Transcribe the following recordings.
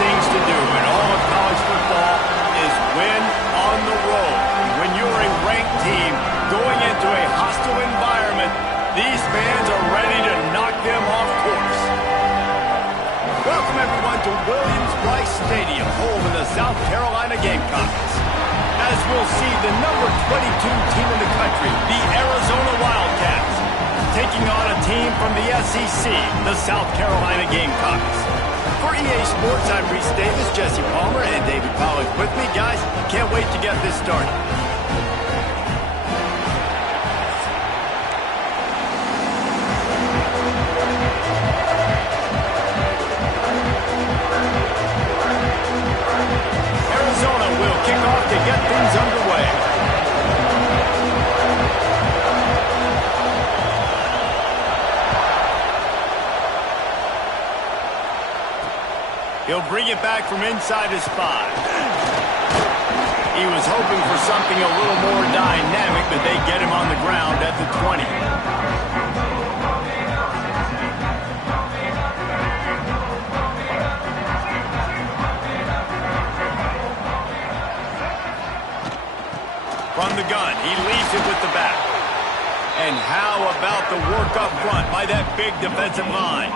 things to do in all of college football is win on the road. When you're a ranked team going into a hostile environment, these fans are ready to knock them off course. Welcome, everyone, to Williams-Brice Stadium, home of the South Carolina Gamecocks. As we'll see, the number 22 team in the country, the Arizona Wildcats, taking on a team from the SEC, the South Carolina Gamecocks. For EA Sports, I'm Reese Davis, Jesse Palmer, and David Pollack with me. Guys, can't wait to get this started. Arizona will kick off to get things underway. He'll bring it back from inside his 5. He was hoping for something a little more dynamic, but they get him on the ground at the 20. From the gun, he leaves it with the back. And how about the work up front by that big defensive line?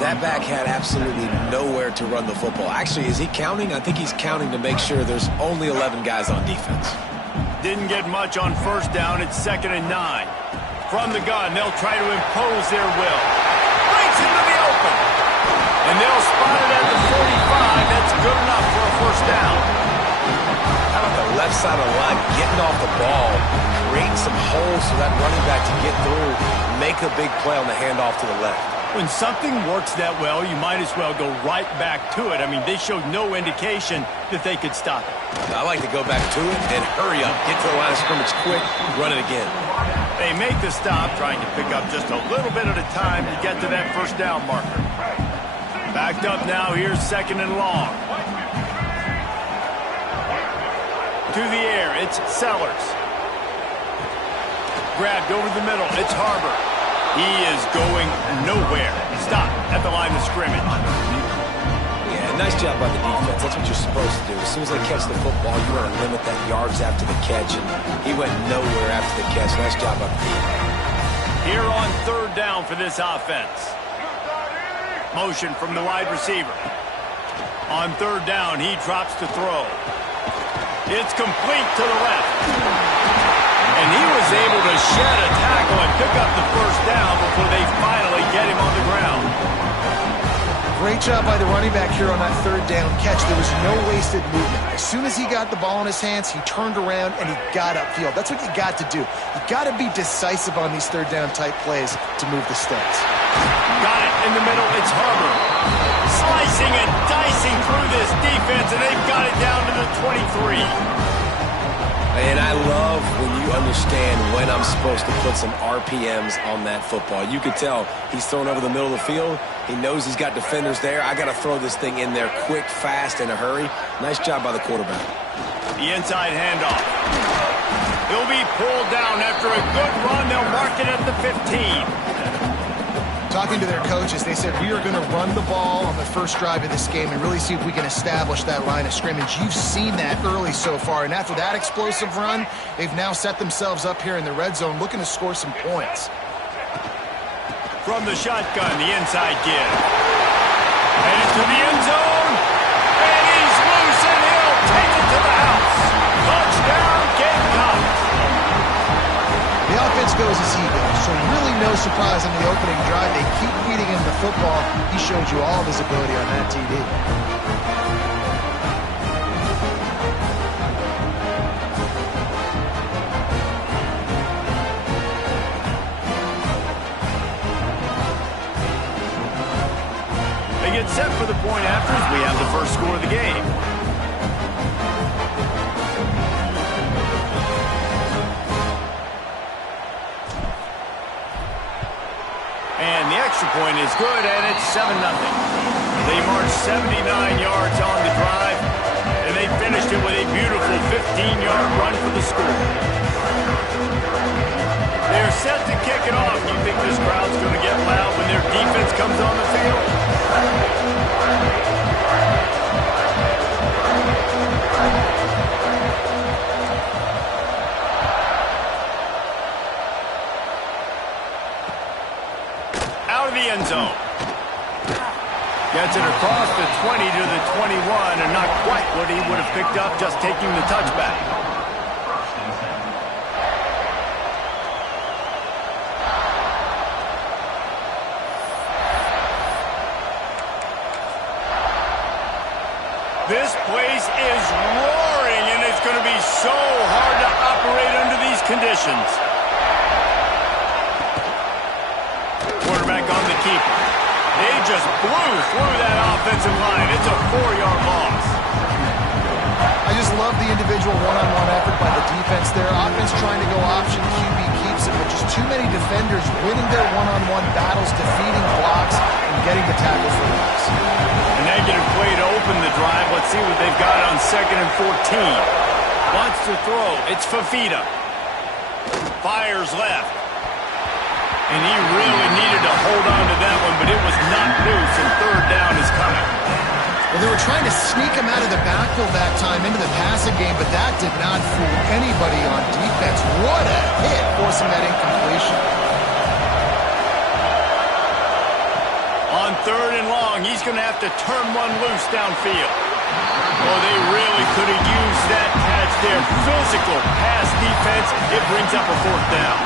That back had absolutely nowhere to run the football. Actually, is he counting? I think he's counting to make sure there's only 11 guys on defense. Didn't get much on first down. It's 2nd and 9. From the gun, they'll try to impose their will. Breaks into the open. And they'll spot it at the 45. That's good enough for a first down. How about the left side of the line getting off the ball, creating some holes for that running back to get through, make a big play on the handoff to the left. When something works that well, you might as well go right back to it. I mean, they showed no indication that they could stop it. I like to go back to it and hurry up, get to the line of scrimmage quick, run it again. They make the stop, trying to pick up just a little bit at a time to get to that first down marker. Backed up now, here's 2nd and long. To the air, it's Sellers. Grabbed over the middle, it's Harbor. He is going nowhere. Stop at the line of scrimmage. Yeah, nice job by the defense. That's what you're supposed to do. As soon as they catch the football, you want to limit that yards after the catch, and he went nowhere after the catch. Nice job by the defense. Here on 3rd down for this offense. Motion from the wide receiver. On 3rd down, he drops to throw. It's complete to the left. And he was able to shed a tackle and pick up the first down before they finally get him on the ground. Great job by the running back here on that 3rd down catch. There was no wasted movement. As soon as he got the ball in his hands, he turned around and he got upfield. That's what you got to do. You got to be decisive on these 3rd down type plays to move the sticks. Got it in the middle. It's Harbor. Slicing and dicing through this defense, and they've got it down to the 23. And I love when you understand when I'm supposed to put some RPMs on that football. You could tell he's thrown over the middle of the field. He knows he's got defenders there. I got to throw this thing in there quick, fast, in a hurry. Nice job by the quarterback. The inside handoff. He'll be pulled down after a good run. They'll mark it at the 15. Talking to their coaches, they said, we are going to run the ball on the first drive of this game and really see if we can establish that line of scrimmage. You've seen that early so far, and after that explosive run, they've now set themselves up here in the red zone looking to score some points. From the shotgun, the inside give. Headed to the end zone, and he's loose, and he'll take it to the house. Touchdown, Gamecocks. The offense goes as he goes, so really no surprise on the opening drive. They keep feeding him the football. He showed you all of his ability on that TD. They get set for the point after as we have the first score of the game. And the extra point is good, and it's 7-0. They marched 79 yards on the drive, and they finished it with a beautiful 15-yard run for the score. They're set to kick it off. Do you think this crowd's going to get loud when their defense comes on the field? the end zone. Gets it across the 20 to the 21, and not quite what he would have picked up just taking the touchback. This place is roaring, and it's going to be so hard to operate under these conditions. Quarterback on the keeper. They just blew through that offensive line. It's a 4-yard loss. I just love the individual one-on-one effort by the defense there. Offense trying to go option, QB keeps it, but just too many defenders winning their one-on-one battles, defeating blocks, and getting the tackle for loss. A negative play to open the drive. Let's see what they've got on 2nd and 14. Wants to throw. It's Fafita. Fires left. And he really needed to hold on to that one, but it was not loose, and 3rd down is coming. Well, they were trying to sneak him out of the backfield that time into the passing game, but that did not fool anybody on defense. What a hit, forcing that incompletion. On 3rd and long, he's going to have to turn one loose downfield. Oh, they really could have used that catch there. Physical pass defense. It brings up a 4th down.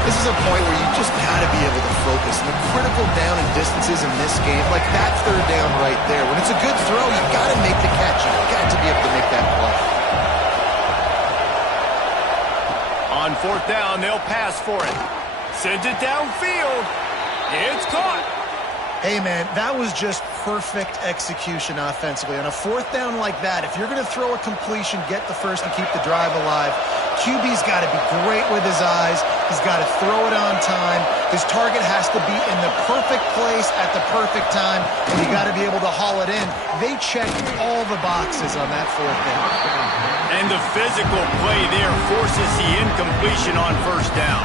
This is a point where you just got to be able to focus. And the critical down and distances in this game, like that 3rd down right there. When it's a good throw, you got to make the catch. You got to be able to make that play. On 4th down, they'll pass for it. Sends it downfield. It's caught. Hey, man, that was just perfect execution offensively. On a 4th down like that, if you're going to throw a completion, get the first and keep the drive alive. QB's got to be great with his eyes. He's got to throw it on time. His target has to be in the perfect place at the perfect time, and you got to be able to haul it in. They checked all the boxes on that 4th down. And the physical play there forces the incompletion on 1st down.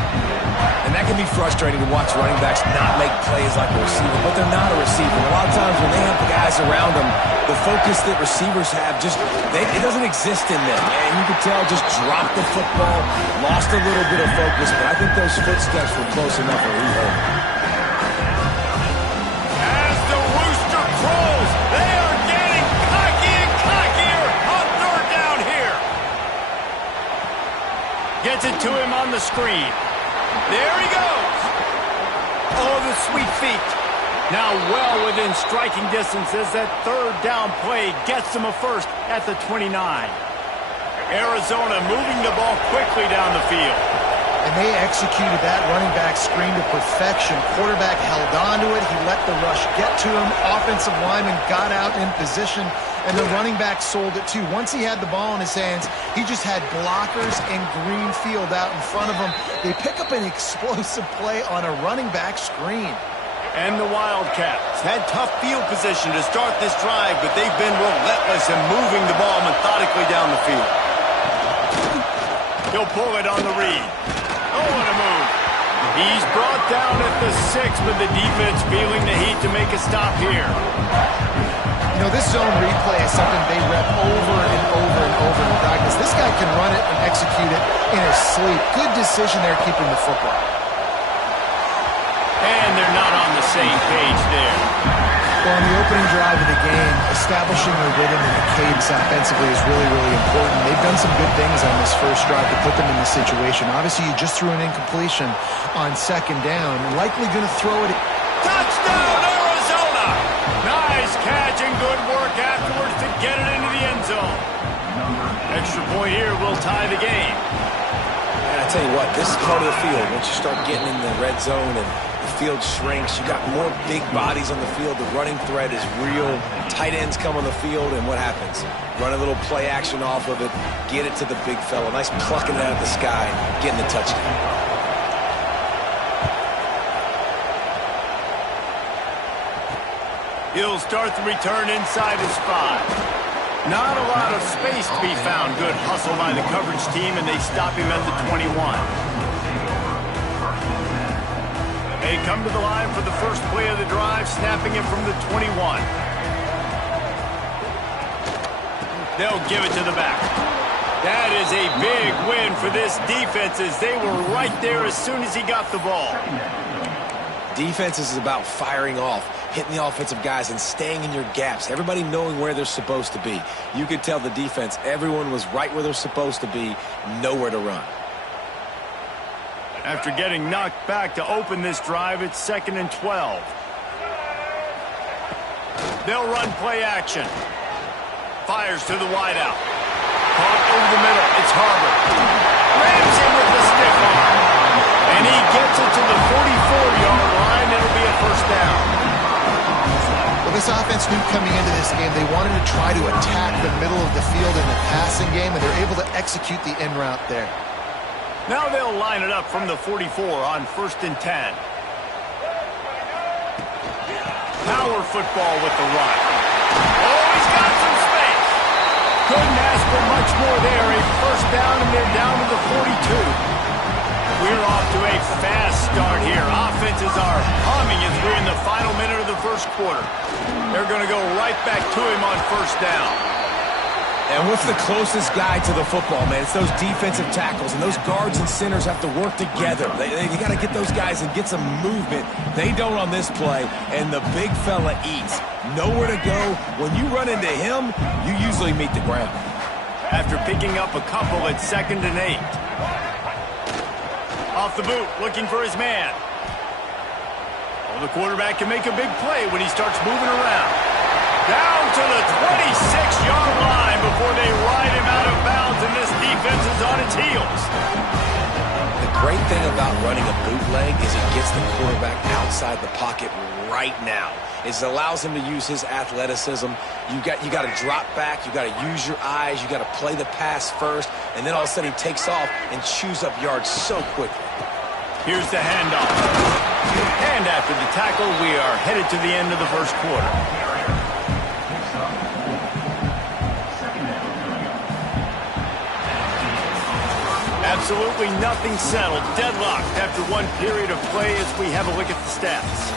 And that can be frustrating to watch running backs not make plays like a receiver, but they're not a receiver. A lot of times when they have the guys around them, the focus that receivers have it doesn't exist in them. And you can tell just dropped the football, lost a little bit of focus, but I think those footsteps were close enough where he heard. As the rooster crows, they are getting cocky and cockier on 3rd down here. Gets it to him on the screen. There he goes. Oh, the sweet feet. Now well within striking distance as that 3rd down play gets them a first at the 29. Arizona moving the ball quickly down the field. And they executed that running back screen to perfection. Quarterback held on to it. He let the rush get to him. Offensive lineman got out in position, and the running back sold it too. Once he had the ball in his hands, he just had blockers and green field out in front of him. They pick up an explosive play on a running back screen. And the Wildcats had tough field position to start this drive, but they've been relentless in moving the ball methodically down the field. He'll pull it on the read. Oh, what a move. He's brought down at the 6, but the defense feeling the heat to make a stop here. You know, this zone replay is something they rep over and over and over in practice. This guy can run it and execute it in his sleep. Good decision there keeping the football. And they're not on the same page there. Well, in the opening drive of the game, establishing a rhythm and a cadence offensively is really, really important. They've done some good things on this first drive to put them in this situation. Obviously, you just threw an incompletion on 2nd down. Likely going to throw it. Touchdown, Arizona! Nice catch and good work afterwards to get it into the end zone. Extra point here will tie the game. And I tell you what, this is part of the field. Once you start getting in the red zone and the field shrinks, you got more big bodies on the field. The running threat is real. Tight ends come on the field, and what happens? Run a little play action off of it, get it to the big fella. Nice plucking it out of the sky, getting the touchdown. He'll start the return inside his 5. Not a lot of space to be found. Good hustle by the coverage team, and they stop him at the 21. They come to the line for the first play of the drive, snapping it from the 21. They'll give it to the back. That is a big win for this defense as they were right there as soon as he got the ball. Defense is about firing off, hitting the offensive guys, and staying in your gaps. Everybody knowing where they're supposed to be. You could tell the defense, everyone was right where they're supposed to be, nowhere to run. After getting knocked back to open this drive, it's 2nd and 12. They'll run play action. Fires to the wideout. Caught over the middle. It's Harbour. Rams in with the stiff arm. And he gets it to the 44-yard line. It'll be a first down. Well, this offense knew coming into this game they wanted to try to attack the middle of the field in the passing game, and they're able to execute the in route there. Now they'll line it up from the 44 on 1st and 10. Power football with the run. Oh, he's got some space. Couldn't ask for much more there. A first down, and they're down to the 42. We're off to a fast start here. Offenses are humming as we're in the final minute of the first quarter. They're going to go right back to him on first down. And what's the closest guy to the football, man? It's those defensive tackles, and those guards and centers have to work together. They got to get those guys and get some movement. They don't on this play, and the big fella eats. Nowhere to go. When you run into him, you usually meet the ground. After picking up a couple at 2nd and 8. Off the boot, looking for his man. Well, the quarterback can make a big play when he starts moving around. Down to the 26-yard line before they ride him out of bounds, and this defense is on its heels. The great thing about running a bootleg is it gets the quarterback outside the pocket right now. It allows him to use his athleticism. You got to drop back. You got to use your eyes. You got to play the pass first, and then all of a sudden he takes off and chews up yards so quickly. Here's the handoff. And after the tackle, we are headed to the end of the first quarter. Absolutely nothing settled. Deadlocked after one period of play as we have a look at the stats.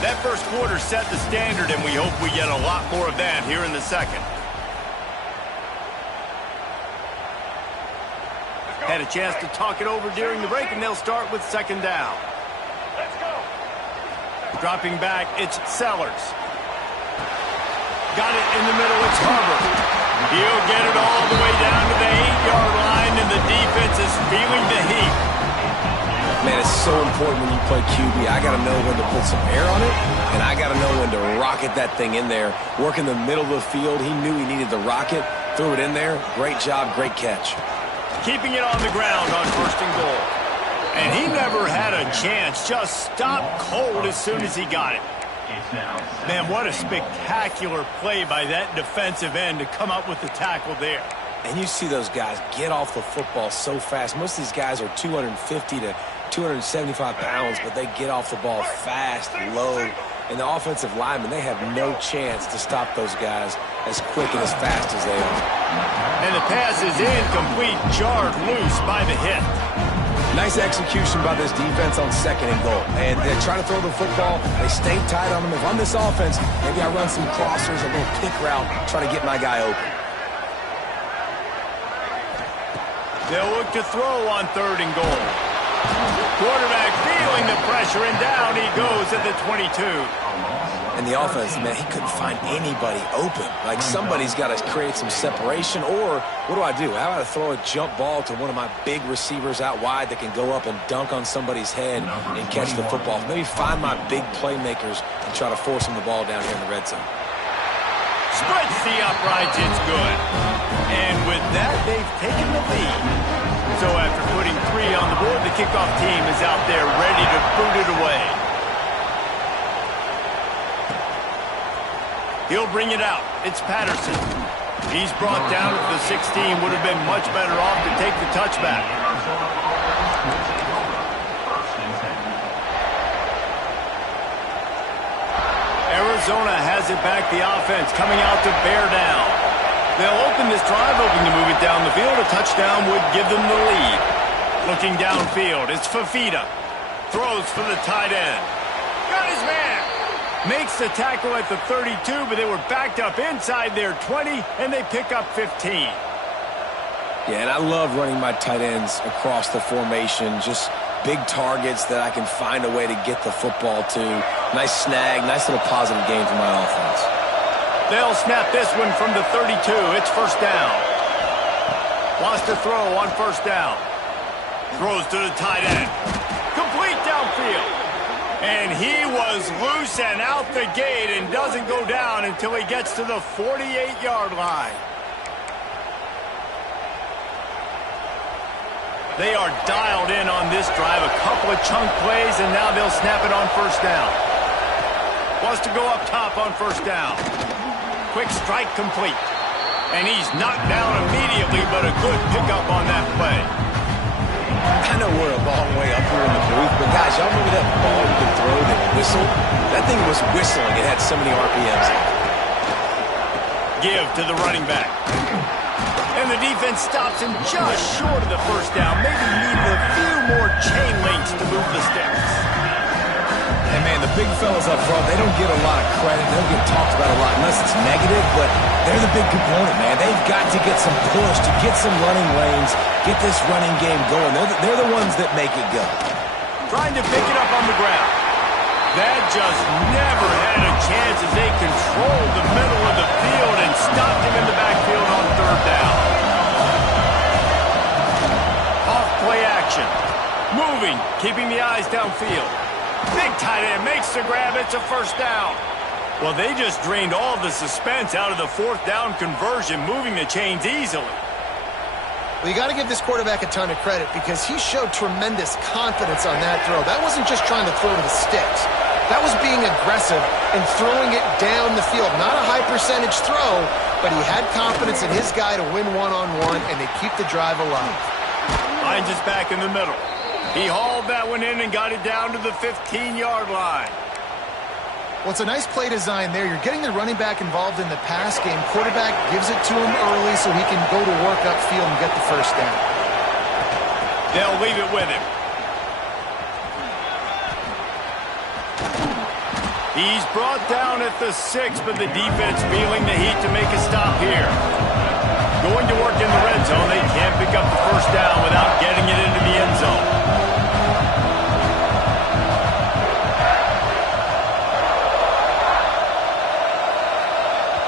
That first quarter set the standard, and we hope we get a lot more of that here in the second. Had a chance to talk it over during the break, and they'll start with 2nd down. Let's go. Dropping back, it's Sellers. Got it in the middle, it's Harbour. He'll get it all the way down to the 8-yard line, and the defense is feeling the heat. Man, it's so important when you play QB. I got to know when to put some air on it, and I got to know when to rocket that thing in there. Work in the middle of the field. He knew he needed the rocket, threw it in there. Great job, great catch. Keeping it on the ground on 1st and goal. And he never had a chance. Just stopped cold as soon as he got it. Man, what a spectacular play by that defensive end to come up with the tackle there. And you see those guys get off the football so fast. Most of these guys are 250 to 275 pounds, but they get off the ball fast, low. And the offensive linemen, they have no chance to stop those guys as quick and as fast as they are. And the pass is incomplete, jarred loose by the hit. Nice execution by this defense on 2nd and goal. And they're trying to throw the football. They stay tight on them. If I'm this offense, maybe I run some crossers, a little pick route, try to get my guy open. They'll look to throw on 3rd and goal. Quarterback feeling the pressure, and down he goes at the 22. And the offense, man, he couldn't find anybody open. Like, somebody's got to create some separation, or what do I do? How about I throw a jump ball to one of my big receivers out wide that can go up and dunk on somebody's head and catch the football? Maybe find my big playmakers and try to force them the ball down here in the red zone. Spreads the uprights, it's good. And with that, they've taken the lead. So after putting 3 on the board, the kickoff team is out there ready to boot it away. He'll bring it out. It's Patterson. He's brought down at the 16. Would have been much better off to take the touchback. Arizona has it back. The offense coming out to bear down. They'll open this drive, hoping to move it down the field. A touchdown would give them the lead. Looking downfield, it's Fafita. Throws for the tight end. Got his man. Makes the tackle at the 32, but they were backed up inside their 20, and they pick up 15. Yeah, and I love running my tight ends across the formation. Just big targets that I can find a way to get the football to. Nice snag, nice little positive game for my offense. They'll snap this one from the 32. It's first down. Wants to throw on first down. Throws to the tight end. Complete downfield. And he was loose and out the gate and doesn't go down until he gets to the 48-yard line. They are dialed in on this drive. A couple of chunk plays, and now they'll snap it on first down. Wants to go up top on first down. Quick strike complete. And he's knocked down immediately, but a good pickup on that play. I know we're a long way up here in the booth, but guys, y'all remember that ball you could throw that whistled? That thing was whistling. It had so many RPMs in it. Give to the running back. And the defense stops him just short of the first down. Maybe needed a few more chain links to move the sticks. And, man, the big fellas up front, they don't get a lot of credit. They don't get talked about a lot unless it's negative, but they're the big component, man. They've got to get some push, to get some running lanes, get this running game going. They're the ones that make it go. Trying to pick it up on the ground. That just never had a chance as they controlled the middle of the field and stopped him in the backfield on third down. Off play action. Moving, keeping the eyes downfield. Big tight end makes the grab. It's a first down. Well, they just drained all the suspense out of the fourth down conversion, moving the chains easily. Well, you got to give this quarterback a ton of credit because he showed tremendous confidence on that throw. That wasn't just trying to throw to the sticks. That was being aggressive and throwing it down the field. Not a high percentage throw, but he had confidence in his guy to win one-on-one, and they keep the drive alive. Finds his back in the middle. He hauled that one in and got it down to the 15-yard line. Well, it's a nice play design there. You're getting the running back involved in the pass game. Quarterback gives it to him early so he can go to work upfield and get the first down. They'll leave it with him. He's brought down at the 6, but the defense feeling the heat to make a stop here. Going to work in the red zone. They can't pick up the first down without getting it into the end zone.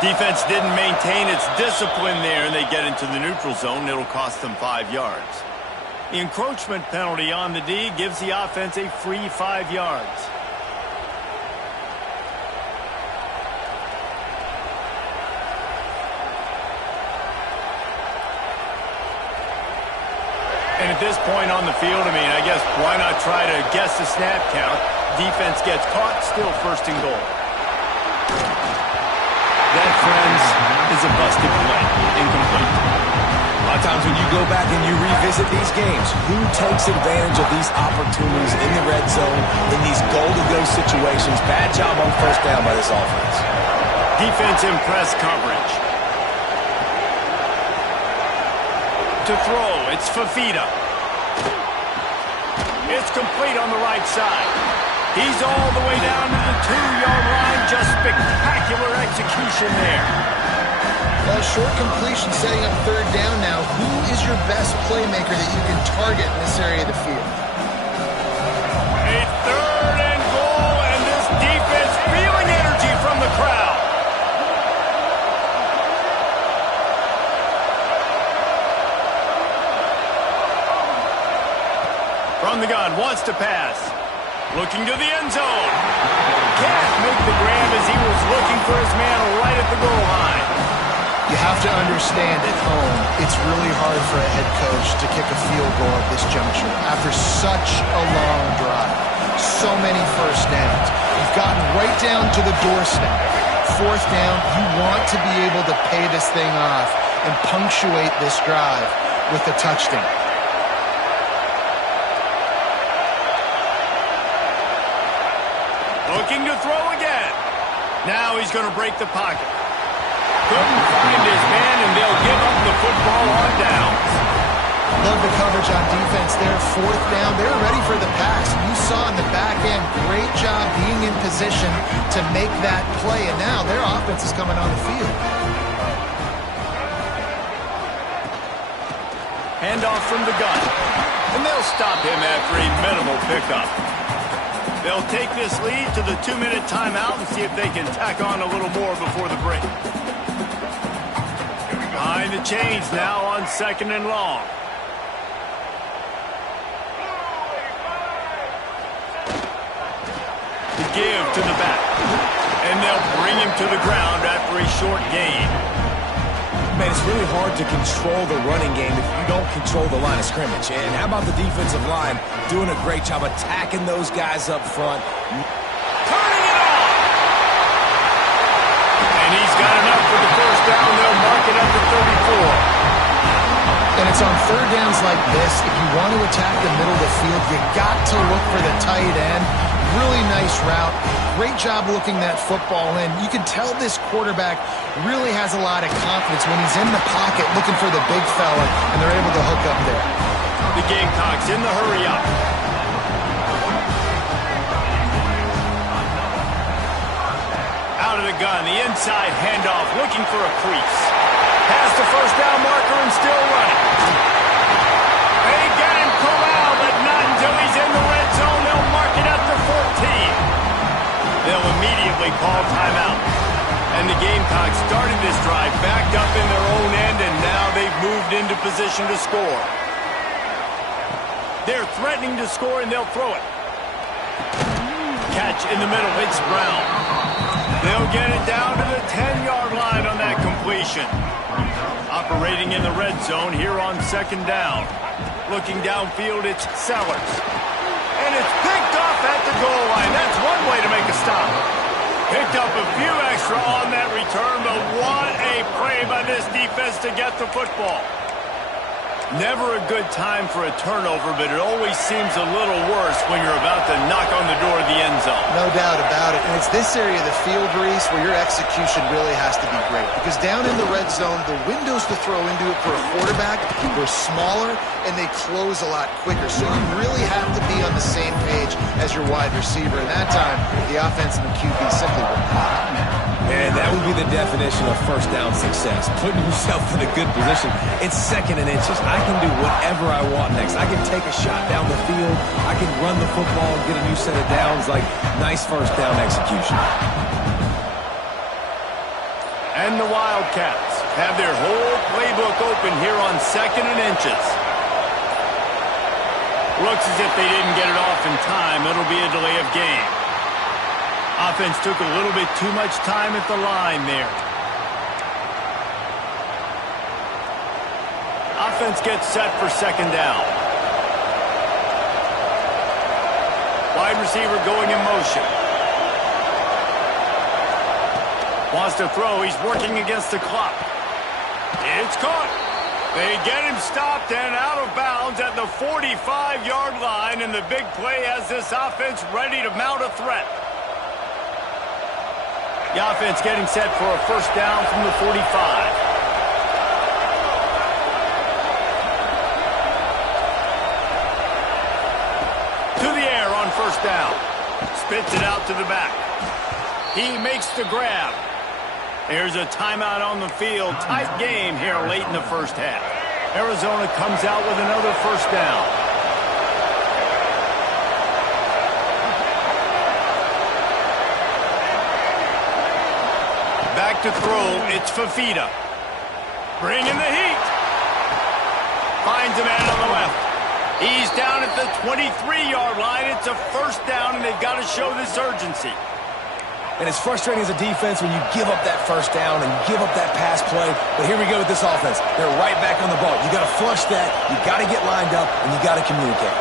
Defense didn't maintain its discipline there, and they get into the neutral zone. It'll cost them 5 yards. The encroachment penalty on the D gives the offense a free 5 yards. And at this point on the field, I guess why not try to guess the snap count? Defense gets caught, still first and goal. That, friends, is a busted play. Incomplete. A lot of times when you go back and you revisit these games, who takes advantage of these opportunities in the red zone, in these goal-to-go situations? Bad job on first down by this offense. Defense in press coverage. To throw, it's Fafita. It's complete on the right side. He's all the way down to the 2-yard line. Just spectacular execution there. Well, short completion setting up third down now. Who is your best playmaker that you can target in this area of the field? A third and goal, and this defense feeling energy from the crowd. From the gun, wants to pass. Looking to the end zone. Can't make the grab as he was looking for his man right at the goal line. You have to understand at home, it's really hard for a head coach to kick a field goal at this juncture after such a long drive. So many first downs. You've gotten right down to the doorstep. Fourth down, you want to be able to pay this thing off and punctuate this drive with a touchdown. Looking to throw again. Now he's going to break the pocket. Couldn't find his man, and they'll give up the football on downs. Love the coverage on defense there. Fourth down. They're ready for the pass. You saw in the back end, great job being in position to make that play, and now their offense is coming on the field. Handoff from the gun. And they'll stop him after a minimal pickup. They'll take this lead to the 2-minute timeout and see if they can tack on a little more before the break. Behind the chains now on 2nd and long. To give to the back. And they'll bring him to the ground after a short gain. Man, it's really hard to control the running game if you don't control the line of scrimmage. And how about the defensive line doing a great job attacking those guys up front? Turning it on! And he's got enough for the first down. They'll mark it up to 34. And it's on third downs like this. If you want to attack the middle of the field, you got to look for the tight end. Really nice route. Great job looking that football in. You can tell this quarterback really has a lot of confidence when he's in the pocket looking for the big fella, and they're able to hook up there. The Gamecocks in the hurry up. Out of the gun, the inside handoff, looking for a crease. Past the first down marker and still running. They get him corralled, but not until he's in the red zone. They'll mark it up to 14. They'll immediately call timeout. And the Gamecocks started this drive backed up in their own end, and now they've moved into position to score. They're threatening to score, and they'll throw it. Catch in the middle, it's Brown. They'll get it down to the 10-yard line on that completion. Operating in the red zone here on 2nd down. Looking downfield, it's Sellers. And it's picked off at the goal line. That's one way to make a stop. Picked up a few extra on that return, but what a play by this defense to get the football. Never a good time for a turnover, but it always seems a little worse when you're about to knock on the door of the end zone. No doubt about it. And it's this area of the field, Reese, where your execution really has to be great. Because down in the red zone, the windows to throw into it for a quarterback were smaller, and they close a lot quicker. So you really have to be on the same page as your wide receiver. And that time, the offense and the QB simply were caught. And that would be the definition of first down success. Putting yourself in a good position. It's 2nd and inches. I can do whatever I want next. I can take a shot down the field. I can run the football and get a new set of downs. Like, nice first down execution. And the Wildcats have their whole playbook open here on 2nd and inches. Looks as if they didn't get it off in time. It'll be a delay of game. Offense took a little bit too much time at the line there. Offense gets set for 2nd down. Wide receiver going in motion. Wants to throw. He's working against the clock. It's caught. They get him stopped and out of bounds at the 45-yard line, and the big play has this offense ready to mount a threat. The offense getting set for a first down from the 45. To the air on first down. Spits it out to the back. He makes the grab. There's a timeout on the field. Tight game here late in the first half. Arizona comes out with another first down. Back to throw, it's Fafita. Bringing the heat. Finds a man on the left. He's down at the 23-yard line. It's a first down, and they've got to show this urgency. And it's frustrating as a defense when you give up that first down and give up that pass play. But here we go with this offense. They're right back on the ball. You got to flush that. You got to get lined up, and you got to communicate.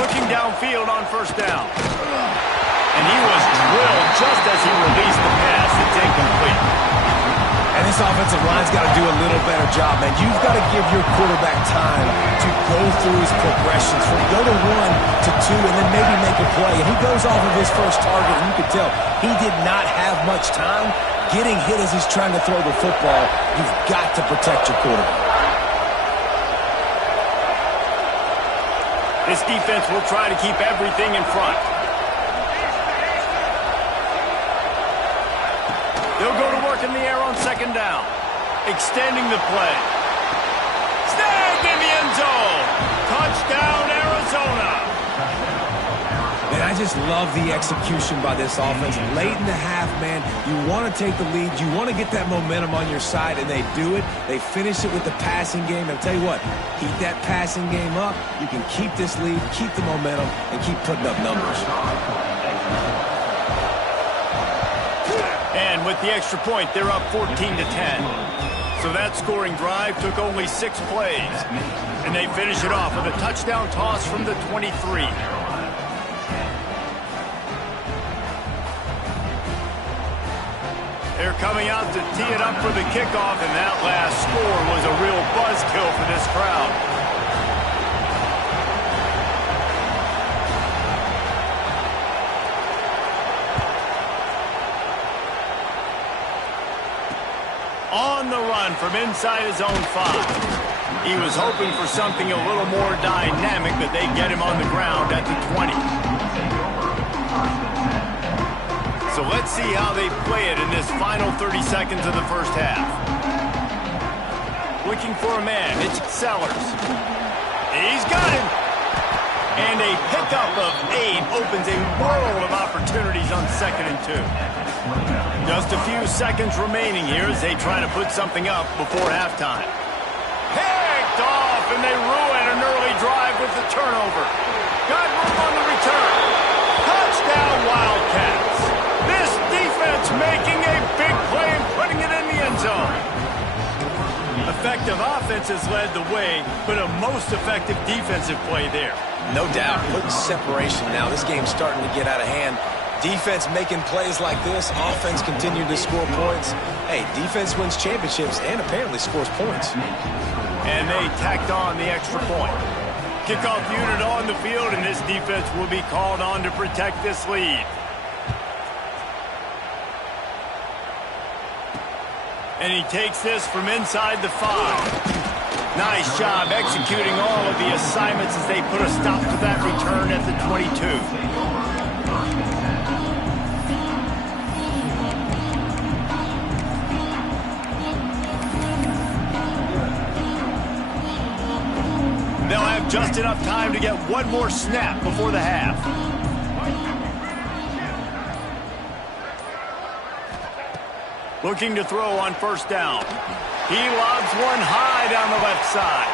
Looking downfield on first down. And he was drilled just as he released the pass. It's incomplete. And this offensive line's got to do a little better job, man. You've got to give your quarterback time to go through his progressions from go to 1 to 2 and then maybe make a play. And he goes off of his first target, and you can tell he did not have much time getting hit as he's trying to throw the football. You've got to protect your quarterback. This defense will try to keep everything in front. They'll go to work in the air on second down. Extending the play. Snag! just love the execution by this offense. Late in the half, man, you want to take the lead. You want to get that momentum on your side, and they do it. They finish it with the passing game. And I'll tell you what, keep that passing game up. You can keep this lead, keep the momentum, and keep putting up numbers. And with the extra point, they're up 14-10. So that scoring drive took only 6 plays. And they finish it off with a touchdown toss from the 23. They're coming out to tee it up for the kickoff, and that last score was a real buzzkill for this crowd. On the run from inside his own 5. He was hoping for something a little more dynamic, but they get him on the ground at the 20. So let's see how they play it in this final 30 seconds of the first half. Looking for a man, it's Sellers. He's got him. And a pickup of 8 opens a world of opportunities on 2nd and 2. Just a few seconds remaining here as they try to put something up before halftime. Picked off, and they ruin an early drive with the turnover. Got room on the return. Touchdown, Wildcats. This defense making a big play and putting it in the end zone. Effective offense has led the way, but a most effective defensive play there. No doubt, putting separation now. This game's starting to get out of hand. Defense making plays like this. Offense continuing to score points. Hey, defense wins championships and apparently scores points. And they tacked on the extra point. Kickoff unit on the field, and this defense will be called on to protect this lead. And he takes this from inside the 5. Nice job executing all of the assignments as they put a stop to that return at the 22. They'll have just enough time to get one more snap before the half. Looking to throw on first down. He lobs one high down the left side.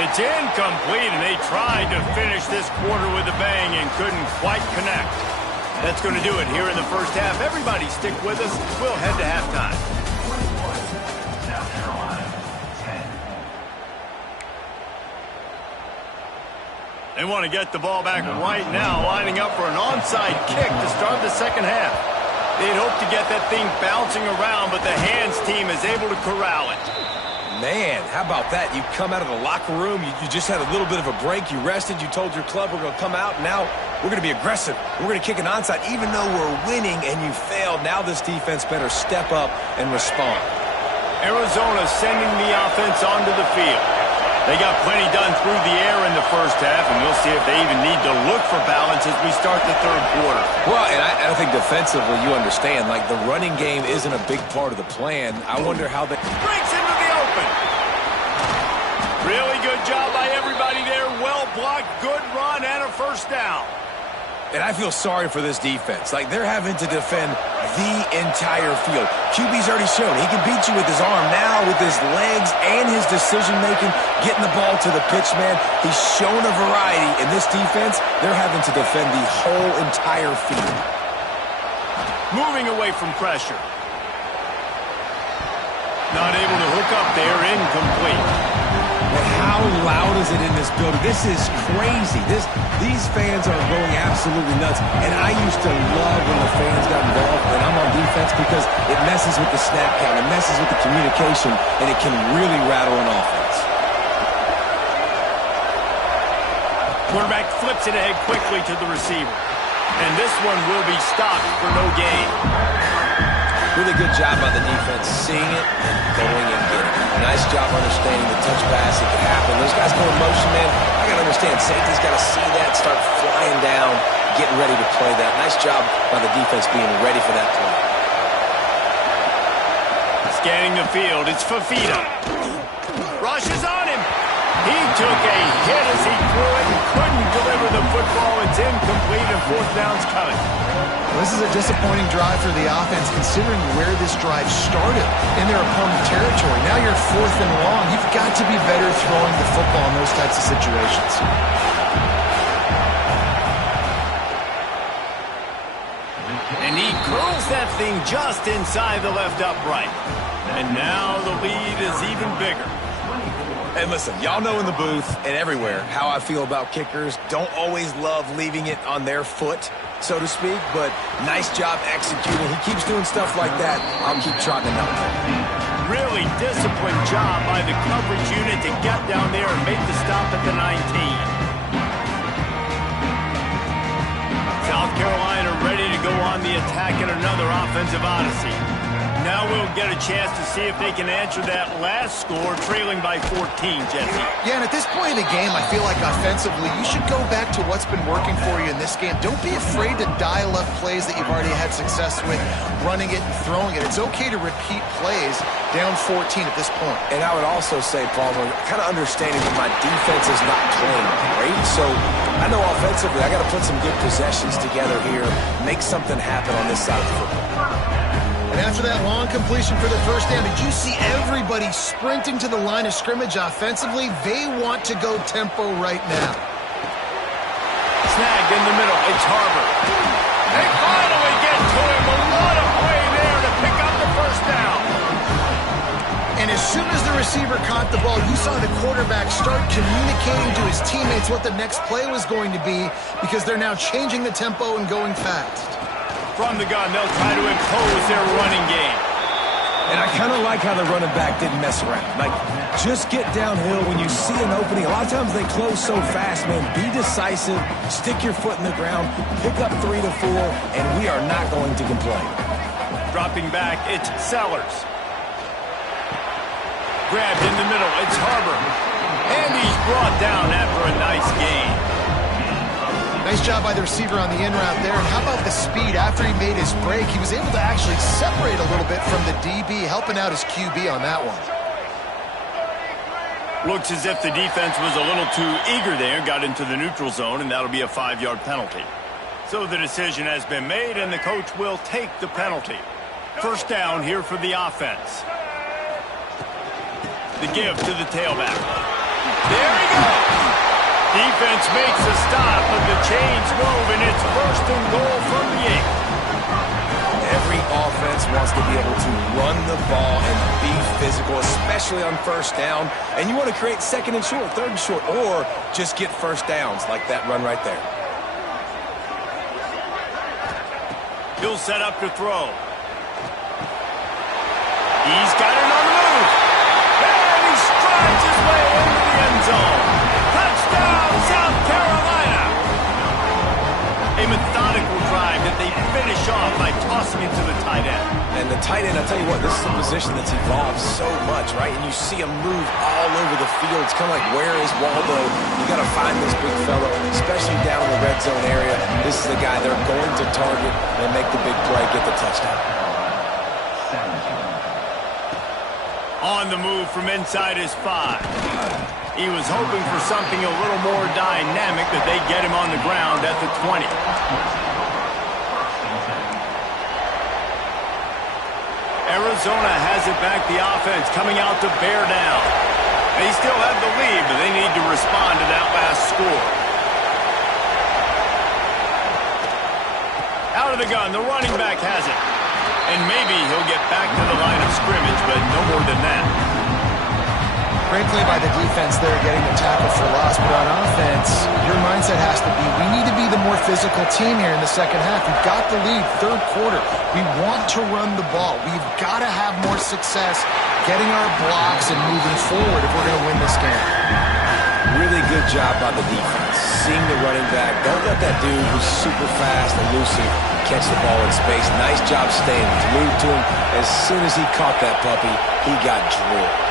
It's incomplete, and they tried to finish this quarter with a bang and couldn't quite connect. That's going to do it here in the first half. Everybody stick with us. We'll head to halftime. They want to get the ball back right now, lining up for an onside kick to start the second half. They'd hope to get that thing bouncing around, but the hands team is able to corral it. Man, how about that? You come out of the locker room, you just had a little bit of a break, you rested, you told your club we're going to come out, now we're going to be aggressive. We're going to kick an onside, even though we're winning and you failed. Now this defense better step up and respond. Arizona sending the offense onto the field. They got plenty done through the air in the first half, and we'll see if they even need to look for balance as we start the third quarter. Well, and I think defensively, you understand, like the running game isn't a big part of the plan. I wonder how they... Breaks into the open. Really good job by everybody there. Well blocked, good run, and a first down. And I feel sorry for this defense. Like, they're having to defend the entire field. QB's already shown he can beat you with his arm. Now, with his legs and his decision-making, getting the ball to the pitch, man, he's shown a variety. In this defense, they're having to defend the whole entire field. Moving away from pressure. Not able to hook up there, incomplete. And how loud is it in this building? This is crazy. These fans are going absolutely nuts. And I used to love when the fans got involved when I'm on defense because it messes with the snap count, it messes with the communication, and it can really rattle an offense. Quarterback flips it ahead quickly to the receiver. And this one will be stopped for no gain. Really good job by the defense, seeing it and going and getting it. Nice job understanding the touch pass. It can happen. Those guys go in motion, man. I got to understand. Safety's got to see that, start flying down, getting ready to play that. Nice job by the defense being ready for that play. Scanning the field, it's Fafita. Rushes on him. He took a hit as he threw it and couldn't deliver the football. It's incomplete and fourth down's coming. This is a disappointing drive for the offense considering where this drive started in their opponent territory. Now you're fourth and long. You've got to be better throwing the football in those types of situations. And he curls that thing just inside the left upright. And now the lead is even bigger. And listen, y'all know in the booth and everywhere how I feel about kickers. Don't always love leaving it on their foot, so to speak, but nice job executing. He keeps doing stuff like that. I'll keep trotting him out. Really disciplined job by the coverage unit to get down there and make the stop at the 19. South Carolina ready to go on the attack in another offensive odyssey. Now we'll get a chance to see if they can answer that last score, trailing by 14, Jesse. Yeah, and at this point in the game, I feel like offensively, you should go back to what's been working for you in this game. Don't be afraid to dial up plays that you've already had success with, running it and throwing it. It's okay to repeat plays down 14 at this point. And I would also say, Palmer, kind of understanding that my defense is not playing great, so I know offensively I got to put some good possessions together here, make something happen on this side of the football. And after that long completion for the first down, did you see everybody sprinting to the line of scrimmage offensively? They want to go tempo right now. Snagged in the middle. It's Harbor. They finally get to him. A lot of play there to pick up the first down. And as soon as the receiver caught the ball, you saw the quarterback start communicating to his teammates what the next play was going to be because they're now changing the tempo and going fast. From the gun, they'll try to impose their running game. And I kind of like how the running back didn't mess around. Like, just get downhill when you see an opening. A lot of times they close so fast, man. Be decisive, stick your foot in the ground, pick up 3 to 4, and we are not going to complain. Dropping back, it's Sellers. Grabbed in the middle, it's Harbor. And he's brought down after a nice gain. Nice job by the receiver on the in route there. And how about the speed after he made his break? He was able to actually separate a little bit from the DB, helping out his QB on that one. Looks as if the defense was a little too eager there, got into the neutral zone, and that'll be a 5-yard penalty. So the decision has been made, and the coach will take the penalty. First down here for the offense. The give to the tailback. There he goes! Defense makes a stop, but the chains move, and it's first and goal from the 8. Every offense wants to be able to run the ball and be physical, especially on first down. And you want to create second and short, third and short, or just get first downs like that run right there. He'll set up to throw. He's got it on the move. And he strides his way into the end zone. Touchdown, South Carolina! A methodical drive that they finish off by tossing it to the tight end. And the tight end, I'll tell you what, this is a position that's evolved so much, right? And you see him move all over the field. It's kind of like, where is Waldo? You got to find this big fellow, especially down in the red zone area. This is the guy they're going to target and make the big play, get the touchdown. On the move from inside his 5. He was hoping for something a little more dynamic, that they get him on the ground at the 20. Arizona has it back, the offense coming out to bear down. They still have the lead, but they need to respond to that last score. Out of the gun, the running back has it. And maybe he'll get back to the line of scrimmage, but no more than that. Great play by the defense there, getting the tackle for loss. But on offense, your mindset has to be, we need to be the more physical team here in the second half. We've got the lead, third quarter. We want to run the ball. We've got to have more success getting our blocks and moving forward if we're going to win this game. Really good job by the defense. Seeing the running back. Don't let that dude who's super fast, elusive, catch the ball in space. Nice job staying glued to him. As soon as he caught that puppy, he got drilled.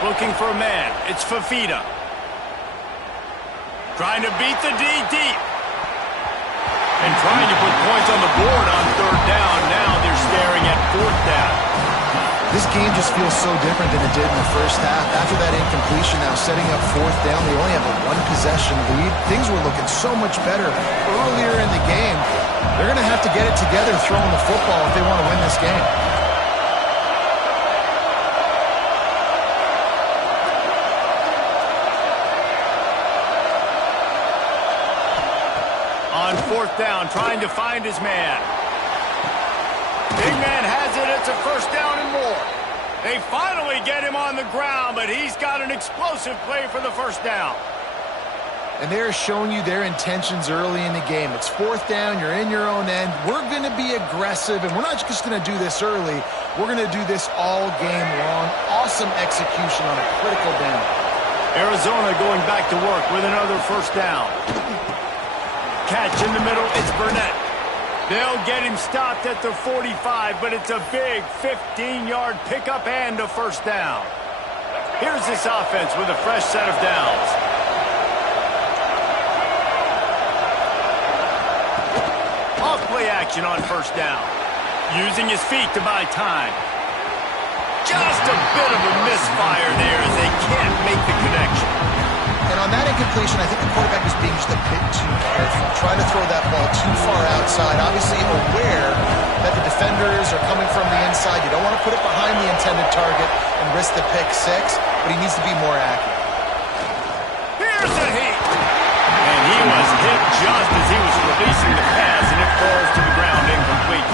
Looking for a man. It's Fafita. Trying to beat the D deep. And trying to put points on the board on third down. Now they're staring at fourth down. This game just feels so different than it did in the first half. After that incompletion, now setting up fourth down, they only have a one-possession lead. Things were looking so much better earlier in the game. They're going to have to get it together throwing the football if they want to win this game. On fourth down, trying to find his man. Big man has it. It's a first down and more. They finally get him on the ground, but he's got an explosive play for the first down. And they're showing you their intentions early in the game. It's fourth down. You're in your own end. We're going to be aggressive, and we're not just going to do this early. We're going to do this all game long. Awesome execution on a critical down. Arizona going back to work with another first down. Catch in the middle. It's Burnett. They'll get him stopped at the 45, but it's a big 15-yard pickup and a first down. Here's this offense with a fresh set of downs. Off-play action on first down. Using his feet to buy time. Just a bit of a misfire there as they can't make the connection. And on that incompletion, I think the quarterback was being just a bit too careful, trying to throw that ball too far outside, obviously aware that the defenders are coming from the inside. You don't want to put it behind the intended target and risk the pick six, but he needs to be more accurate. Here's a heat. And he was hit just as he was releasing the pass, and it falls to the ground incomplete.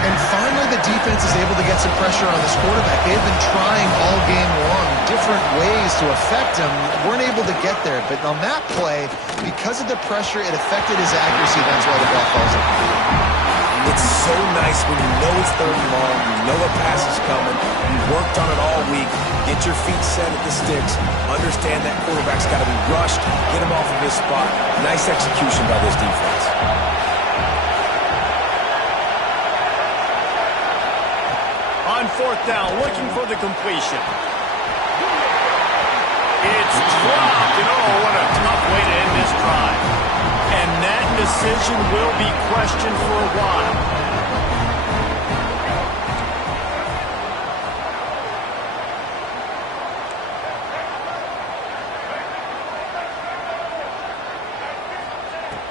And finally, the defense is able to get some pressure on this quarterback. They've been trying all game long different ways to affect him. Weren't able to get there. But on that play, because of the pressure, it affected his accuracy. That's why the ball falls in. It's so nice when you know it's third and long, you know a pass is coming, you worked on it all week, get your feet set at the sticks, understand that quarterback's got to be rushed, get him off of his spot. Nice execution by this defense. On fourth down, looking for the completion. It's dropped, and oh, what a tough way to end this drive. And that decision will be questioned for a while.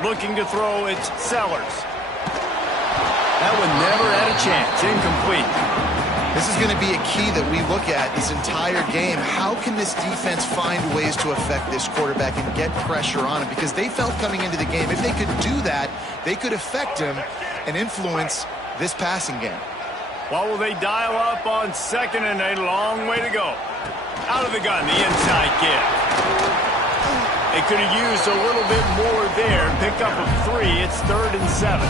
Looking to throw, it's Sellers. That one never had a chance. Incomplete. This is going to be a key that we look at this entire game. How can this defense find ways to affect this quarterback and get pressure on him? Because they felt coming into the game, if they could do that, they could affect him and influence this passing game. What will they dial up on second and a long way to go? Out of the gun, the inside give. They could have used a little bit more there. Pick up a 3. It's 3rd and 7.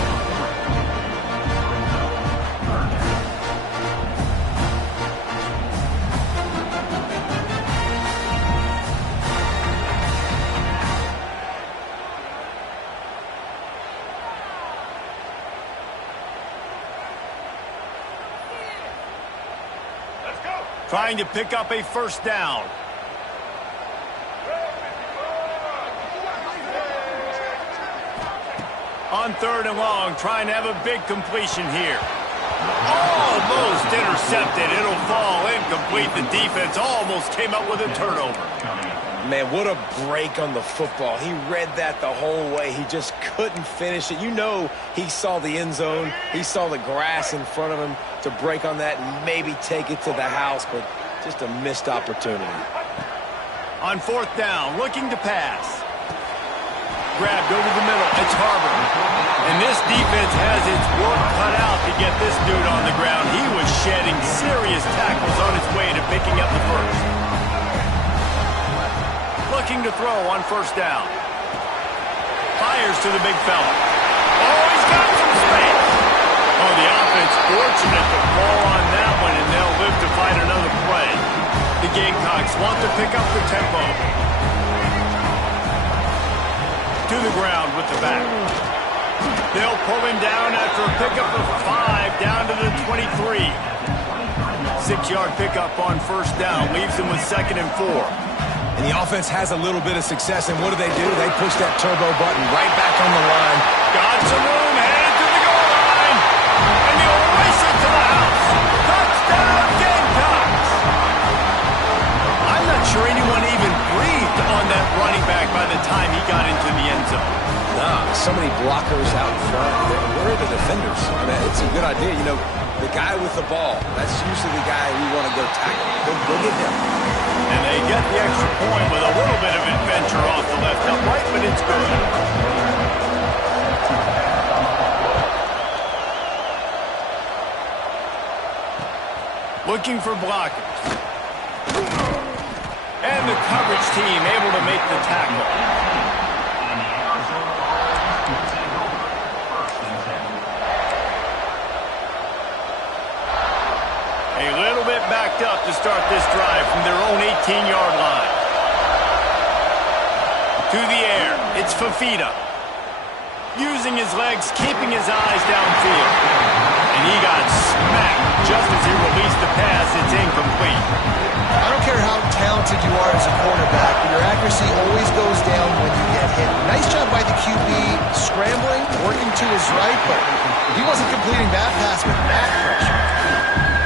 Trying to pick up a first down. On 3rd and long, trying to have a big completion here. Almost intercepted. It'll fall incomplete. The defense almost came up with a turnover. Man, what a break on the football. He read that the whole way. He just couldn't finish it. You know he saw the end zone. He saw the grass in front of him to break on that and maybe take it to the house, but just a missed opportunity. On 4th down, looking to pass. Grabbed over the middle. It's Harbor. And this defense has its work cut out to get this dude on the ground. He was shedding serious tackles on his way to picking up the first. Looking to throw on 1st down. Fires to the big fella. Oh, he's got some space. Oh, the offense fortunate to fall on that one, and they'll live to fight another play. The Gamecocks want to pick up the tempo. To the ground with the back. They'll pull him down after a pickup of 5 down to the 23. 6-yard pickup on 1st down leaves him with 2nd and 4. And the offense has a little bit of success, and what do? They push that turbo button right back on the line. Got some room, headed to the goal line. And he'll race it to the house. Touchdown, so many blockers out in front. Where are the defenders? I mean, it's a good idea. You know, the guy with the ball, that's usually the guy we want to go tackle. Go get him. And they get the extra point with a little bit of adventure off the left upright, but it's good. Looking for blockers. And the coverage team able to make the tackle. A little bit backed up to start this drive from their own 18-yard line. To the air, it's Fafita. Using his legs, keeping his eyes downfield. And he got smacked just as he released the pass. It's incomplete. I don't care how talented you are as a quarterback, but your accuracy always goes down when you get hit. Nice job by the QB scrambling, working to his right, but he wasn't completing that pass with that pressure.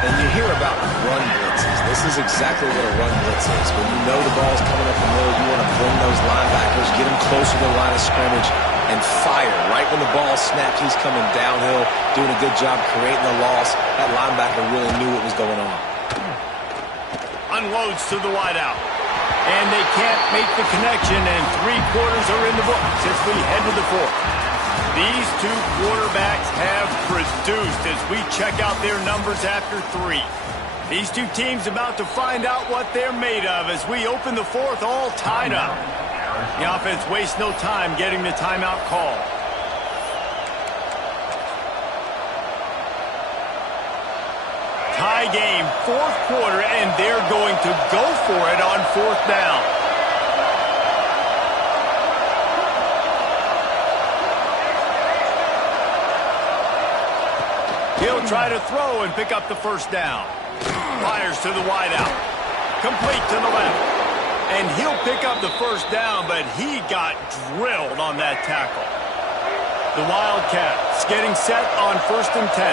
And you hear about run blitzes. This is exactly what a run blitz is. When you know the ball's coming up the middle, you want to bring those linebackers, get them closer to the line of scrimmage, and fire. Right when the ball snaps, he's coming downhill, doing a good job creating the loss. That linebacker really knew what was going on. Unloads to the wideout. And they can't make the connection, and 3 quarters are in the books as we head to the 4th. These two quarterbacks have produced as we check out their numbers after 3. These two teams about to find out what they're made of as we open the 4th all tied up. The offense wastes no time getting the timeout call. Tie game, 4th quarter, and they're going to go for it on 4th down. He'll try to throw and pick up the 1st down. Fires to the wideout. Complete to the left. And he'll pick up the 1st down, but he got drilled on that tackle. The Wildcats getting set on 1st and 10.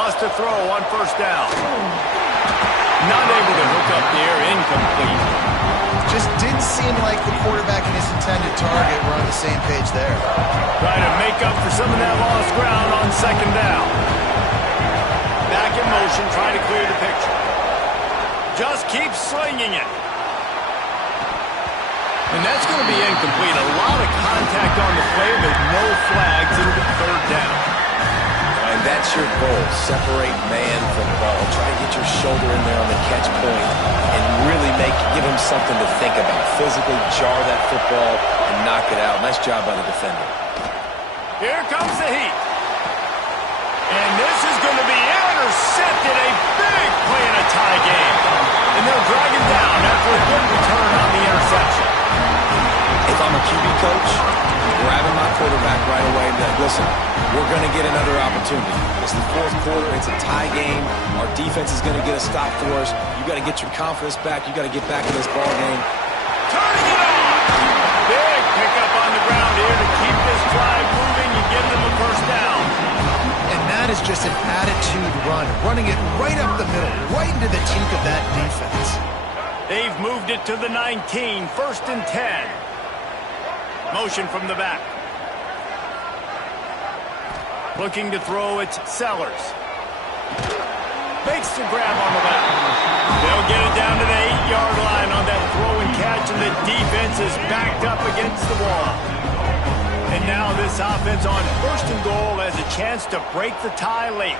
Wants to throw on 1st down. Not able to hook up there, incomplete. Just didn't seem like the quarterback and his intended target were on the same page there. Trying to make up for some of that lost ground on 2nd down. Back in motion, trying to clear the picture. Just keep slinging it. And that's going to be incomplete. A lot of contact on the play, but no flags. It'll be 3rd down. And that's your goal. Separate man from ball. Try to get your shoulder in there on the catch point and really give him something to think about. Physically jar that football and knock it out. Nice job by the defender. Here comes the heat. And this is going to be intercepted. A big play in a tie game. And they'll drag him down after a good return on the interception. If I'm a QB coach, grabbing my quarterback right away and be like, listen, we're going to get another opportunity. It's the 4th quarter. It's a tie game. Our defense is going to get a stop for us. You got to get your confidence back. You got to get back in this ball game. Turning it on. Big pickup on the ground here to keep this drive moving and give them a 1st down. And that is just an attitude run, running it right up the middle, right into the teeth of that defense. They've moved it to the 19, 1st and 10. Motion from the back. Looking to throw, it's Sellers. Makes the grab on the back. They'll get it down to the 8-yard line on that throw and catch, and the defense is backed up against the wall. And now this offense on 1st and goal has a chance to break the tie late.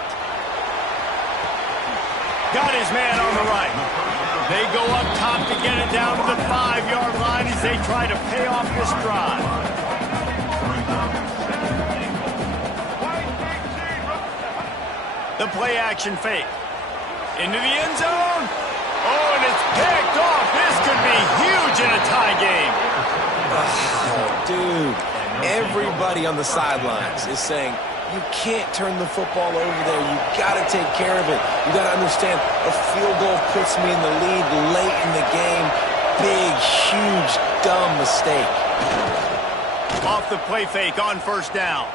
Got his man on the right. They go up top to get it down to the 5-yard line as they try to pay off this drive. The play action fake. Into the end zone. Oh, and it's picked off. This could be huge in a tie game. Oh, dude, everybody on the sidelines is saying, you can't turn the football over there. You got to take care of it. You got to understand, a field goal puts me in the lead late in the game. Big, huge, dumb mistake. Off the play fake on 1st down.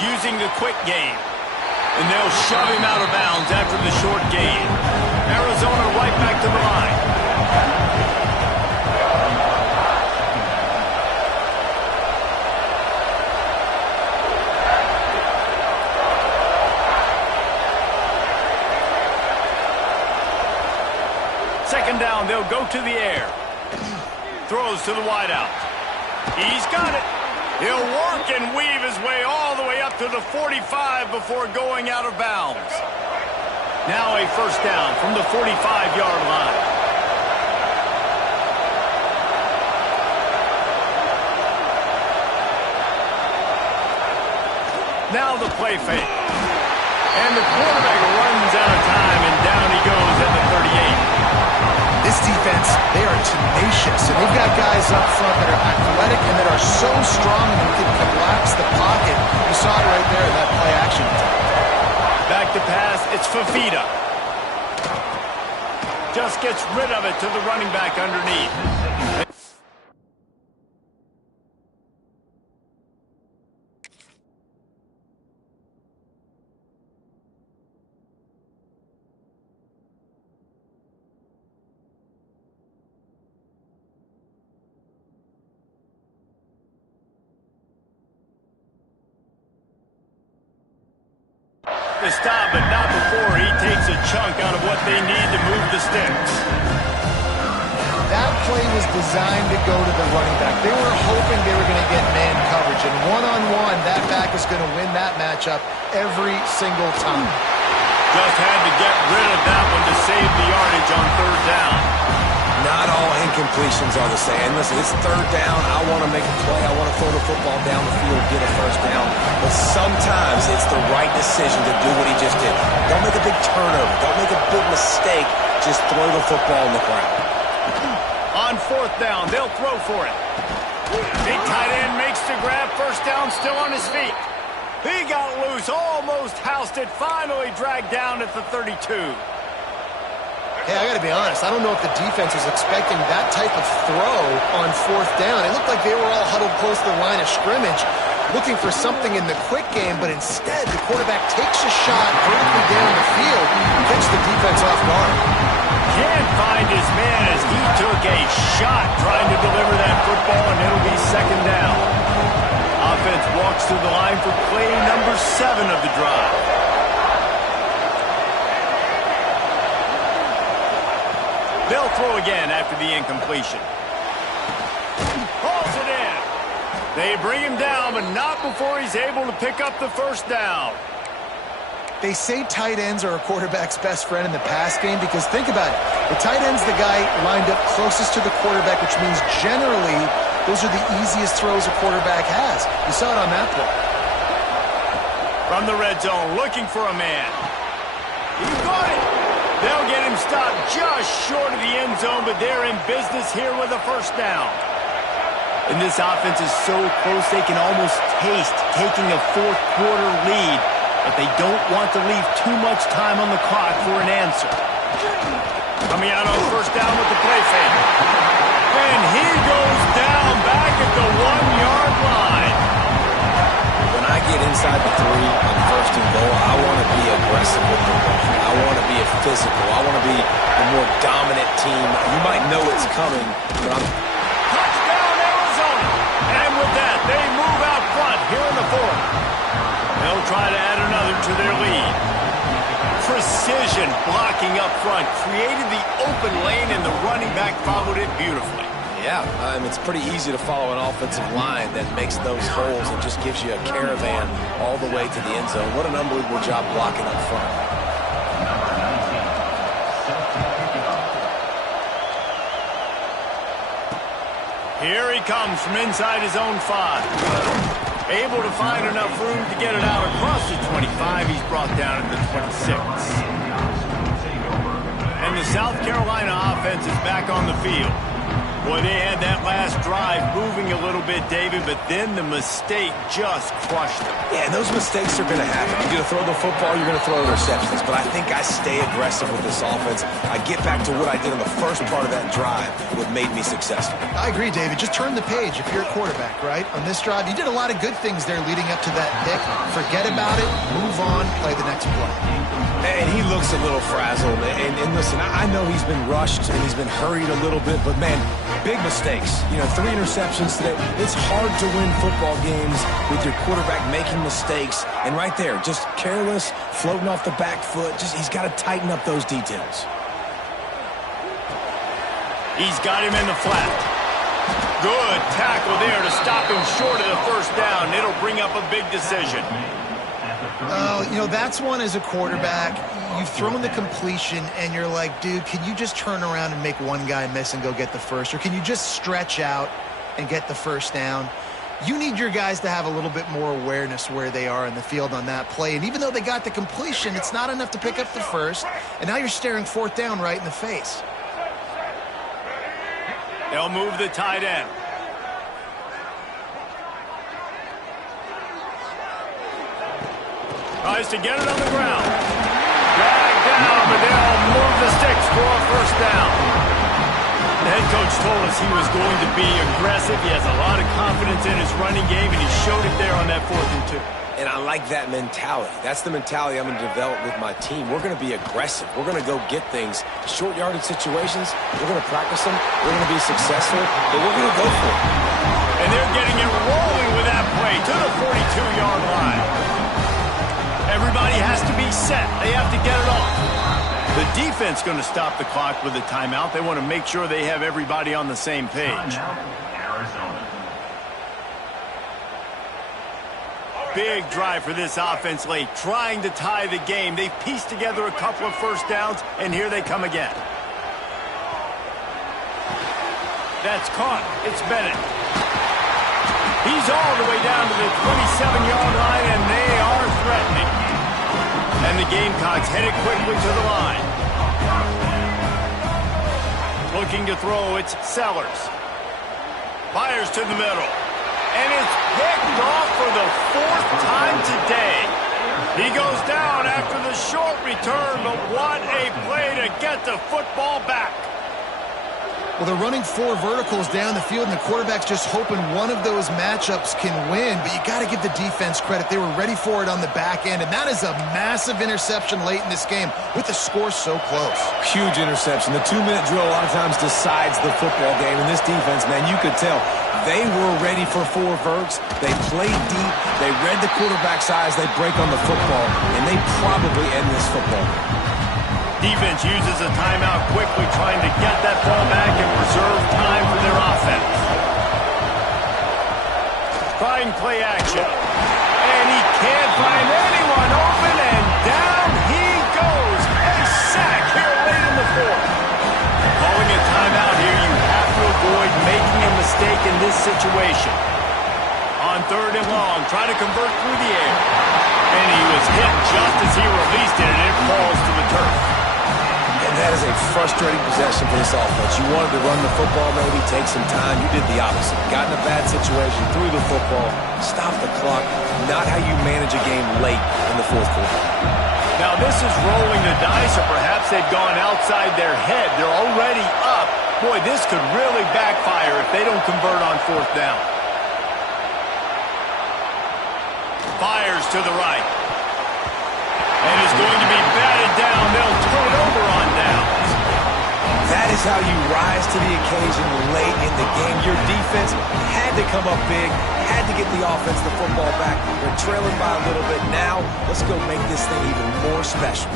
Using the quick game. And they'll shove him out of bounds after the short gain. Arizona right back to the line. second down, they'll go to the air. Throws to the wideout. He's got it. He'll work and weave his way all the way up to the 45 before going out of bounds. Now a first down from the 45-yard line. Now the play fake. And the quarterback runs out of time, and down he goes at the 38. This defense, they are tenacious, and they've got guys up front that are athletic and that are so strong and can collapse the pocket. You saw it right there in that play action. Back to pass, it's Fafita. Just gets rid of it to the running back underneath. To stop, but not before he takes a chunk out of what they need to move the sticks. That play was designed to go to the running back. They were hoping they were going to get man coverage, and one-on-one, that back is going to win that matchup every single time. Just had to get rid of that one to save the yardage on third down. Not all incompletions are the same. Listen, it's third down. I want to make a play. I want to throw the football down the field, get a first down. But sometimes it's the right decision to do what he just did. Don't make a big turnover. Don't make a big mistake. Just throw the football in the crowd. On fourth down, they'll throw for it. Big tight end makes the grab. First down, still on his feet. He got loose, almost housed it, finally dragged down at the 32. Hey, I got to be honest. I don't know if the defense was expecting that type of throw on fourth down. It looked like they were all huddled close to the line of scrimmage, looking for something in the quick game, but instead the quarterback takes a shot vertically down the field and gets the defense off guard. Can't find his man as he took a shot trying to deliver that football, and it'll be second down. Offense walks to the line for play number 7 of the drive. They'll throw again after the incompletion. Hauls it in. They bring him down, but not before he's able to pick up the first down. They say tight ends are a quarterback's best friend in the pass game because think about it. The tight end's the guy lined up closest to the quarterback, which means generally those are the easiest throws a quarterback has. You saw it on that play. From the red zone, looking for a man. He's got it. They'll get him stopped just short of the end zone, but they're in business here with a first down. And this offense is so close they can almost taste taking a fourth-quarter lead, but they don't want to leave too much time on the clock for an answer. Coming out on first down with the play fake. And he goes down back at the 1-yard line. When I get inside the 3 on first and goal, I want to be aggressive with the ball. I want to be a physical. I want to be a more dominant team. You might know it's coming, but I'm... Touchdown, Arizona! And with that, they move out front here in the fourth. They'll try to add another to their lead. Precision blocking up front created the open lane, and the running back followed it beautifully. Yeah, it's pretty easy to follow an offensive line that makes those holes and just gives you a caravan all the way to the end zone. What an unbelievable job blocking up front. Here he comes from inside his own 5. Able to find enough room to get it out across the 25. He's brought down at the 26. And the South Carolina offense is back on the field. Boy, they had that last drive moving a little bit, David, but then the mistake just crushed them. Yeah, and those mistakes are going to happen. You're going to throw the football, you're going to throw interceptions. But I think I stay aggressive with this offense. I get back to what I did in the first part of that drive, what made me successful. I agree, David. Just turn the page if you're a quarterback, right? On this drive, you did a lot of good things there leading up to that pick. Forget about it, move on, play the next play. And he looks a little frazzled. And listen, I know he's been rushed and he's been hurried a little bit, but man, big mistakes. 3 interceptions today. It's hard to win football games with your quarterback making mistakes. And right there, just careless, floating off the back foot. He's got to tighten up those details. He's got him in the flat. Good tackle there to stop him short of the first down. It'll bring up a big decision. Oh, you know, that's one as a quarterback. You've thrown the completion, and you're like, dude, can you just turn around and make one guy miss and go get the first? Or can you just stretch out and get the first down? You need your guys to have a little bit more awareness where they are in the field on that play. And even though they got the completion, it's not enough to pick up the first. And now you're staring fourth down right in the face. They'll move the tight end. Tries to get it on the ground. Dragged down, but they'll move the sticks for a first down. The head coach told us he was going to be aggressive. He has a lot of confidence in his running game, and he showed it there on that 4th and 2. And I like that mentality. That's the mentality I'm going to develop with my team. We're going to be aggressive. We're going to go get things. Short yardage situations, we're going to practice them. We're going to be successful, but we're going to go for it. And they're getting it rolling with that play to the 42-yard line. Everybody has to be set. They have to get it off. The defense going to stop the clock with a timeout. They want to make sure they have everybody on the same page. Big drive for this offense late, trying to tie the game. They've pieced together a couple of first downs, and here they come again. That's caught. It's Bennett. He's all the way down to the 27-yard line, and they are threatening. And the Gamecocks headed quickly to the line. Looking to throw, it's Sellers. Fires to the middle. And it's picked off for the 4th time today. He goes down after the short return, but what a play to get the football back. Well, they're running 4 verticals down the field, and the quarterback's just hoping one of those matchups can win. But you got to give the defense credit. They were ready for it on the back end, and that is a massive interception late in this game with the score so close. Huge interception. The 2-minute drill a lot of times decides the football game. And this defense, man, you could tell they were ready for 4 verts. They played deep. They read the quarterback's eyes. They break on the football, and they probably end this football. Defense uses a timeout quickly, trying to get that ball back and preserve time for their offense. Trying play action. And he can't find anyone open, and down he goes. A sack here late in the 4th. Calling a timeout here, you have to avoid making a mistake in this situation. On 3rd and long, try to convert through the air. And he was hit just as he released it, and it falls to the turf. And that is a frustrating possession for this offense. You wanted to run the football, maybe take some time. You did the opposite. Got in a bad situation, threw the football, stopped the clock. Not how you manage a game late in the 4th quarter. Now this is rolling the dice, or perhaps they've gone outside their head. They're already up. Boy, this could really backfire if they don't convert on 4th down. Fires to the right. And it's going to be batted down. They'll turn it over on downs. That is how you rise to the occasion late in the game. Your defense had to come up big, had to get the offense the football back. They're trailing by a little bit. Now, let's go make this thing even more special.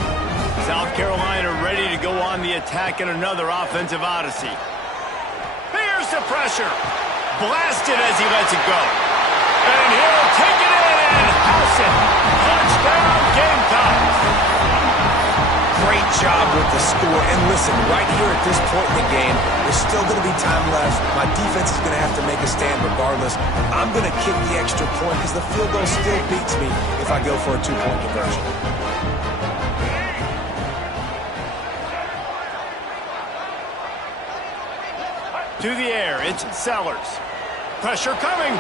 South Carolina ready to go on the attack in another offensive odyssey. Here's the pressure. Blasted as he lets it go. And he'll take it in and house it. Touchdown, Gamecocks. Great job with the score. And listen, right here at this point in the game, there's still going to be time left. My defense is going to have to make a stand regardless. I'm going to kick the extra point because the field goal still beats me if I go for a 2-point conversion. To the air, it's Sellers. Pressure coming.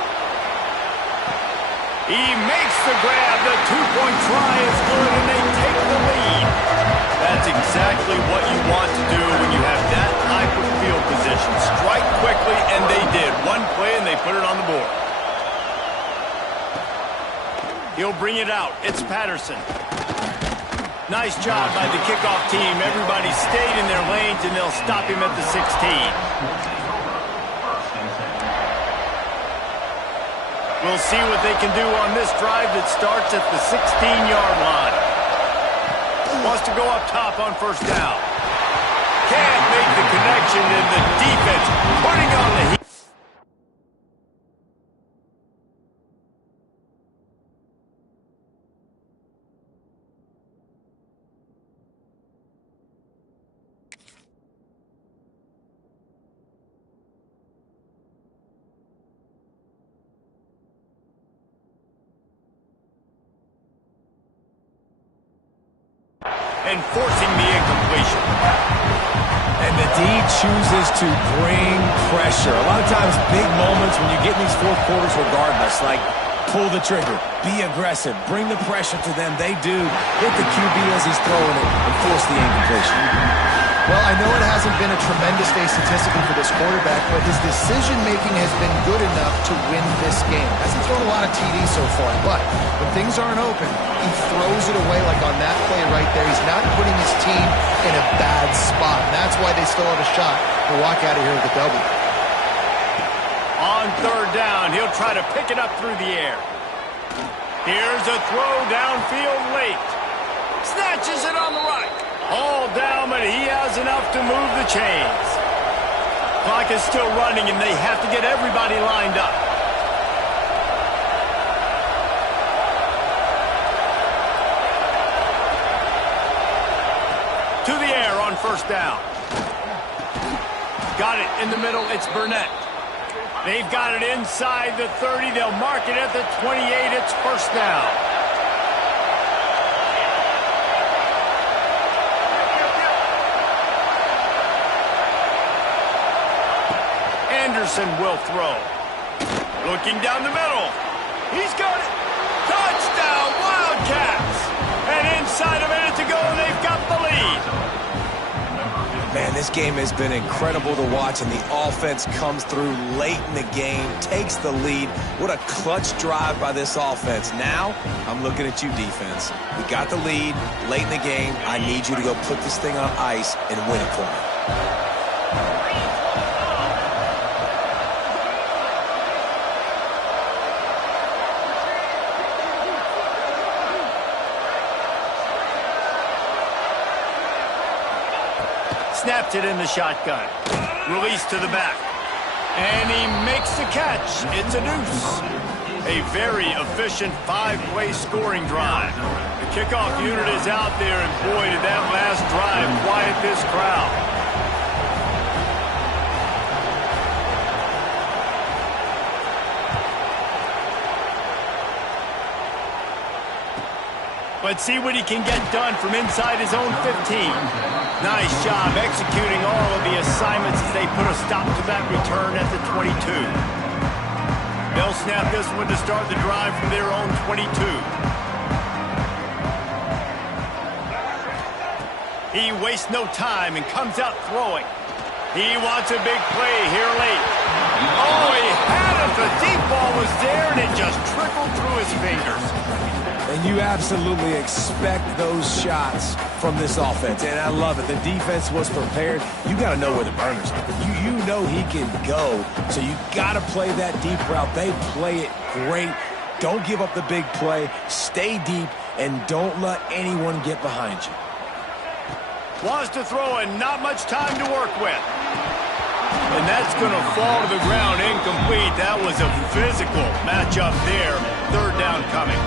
He makes the grab. The 2-point try is good, and they take the lead. That's exactly what you want to do when you have that type of field position. Strike quickly, and they did. One play, and they put it on the board. He'll bring it out. It's Patterson. Nice job by the kickoff team. Everybody stayed in their lanes, and they'll stop him at the 16. We'll see what they can do on this drive that starts at the 16-yard line. Wants to go up top on 1st down. Can't make the connection. possession and the defense putting on the heat. And forcing the incompletion. And the D chooses to bring pressure. A lot of times, big moments when you get in these fourth quarters regardless, like pull the trigger, be aggressive, bring the pressure to them. They do. Hit the QB as he's throwing it and force the incompletion. Well, I know it hasn't been a tremendous day statistically for this quarterback, but his decision-making has been good enough to win this game. Hasn't thrown a lot of TDs so far, but when things aren't open, he throws it away like on that play right there. He's not putting his team in a bad spot, and that's why they still have a shot to walk out of here with a W. On third down, he'll try to pick it up through the air. Here's a throw downfield late. Snatches it on the right. All down, but he has enough to move the chains. Clock is still running, and they have to get everybody lined up. To the air on first down. Got it in the middle. It's Burnett. They've got it inside the 30. They'll mark it at the 28. It's first down. Anderson will throw. Looking down the middle. He's got it. Touchdown, Wildcats. And inside a minute to go, they've got the lead. Man, this game has been incredible to watch, and the offense comes through late in the game, takes the lead. What a clutch drive by this offense. Now, I'm looking at you, defense. We got the lead late in the game. I need you to go put this thing on ice and win it for me. Snapped it in the shotgun. Release to the back. And he makes the catch. It's a deuce. A very efficient five-play scoring drive. The kickoff unit is out there, and boy, did that last drive quiet this crowd. Let's see what he can get done from inside his own 15. Nice job executing all of the assignments as they put a stop to that return at the 22. They'll snap this one to start the drive from their own 22. He wastes no time and comes out throwing. He wants a big play here late. Oh, he had it. The deep ball was there, and it just trickled through his fingers. And you absolutely expect those shots from this offense, and I love it. The defense was prepared. You got to know where the burners are. You know he can go, so you got to play that deep route. They play it great. Don't give up the big play. Stay deep, and don't let anyone get behind you. Wants to throw and not much time to work with. And that's going to fall to the ground incomplete. That was a physical matchup there. Third down coming.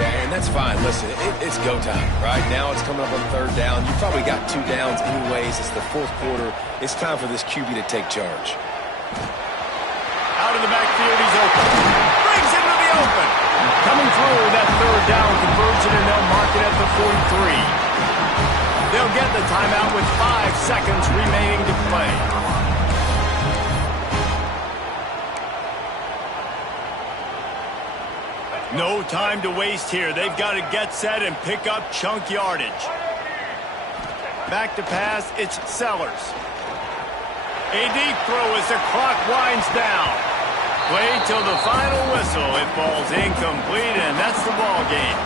Yeah, and that's fine. Listen, it's go time, right? Now it's coming up on third down. You probably got 2 downs anyways. It's the fourth quarter. It's time for this QB to take charge. Out of the backfield, he's open. Brings it to the open. Coming through that third down conversion, and they'll mark it at the 43. They'll get the timeout with 5 seconds remaining to play. No time to waste here. They've got to get set and pick up chunk yardage. Back to pass, it's Sellers. A deep throw as the clock winds down. Play till the final whistle. It falls incomplete, and that's the ball game.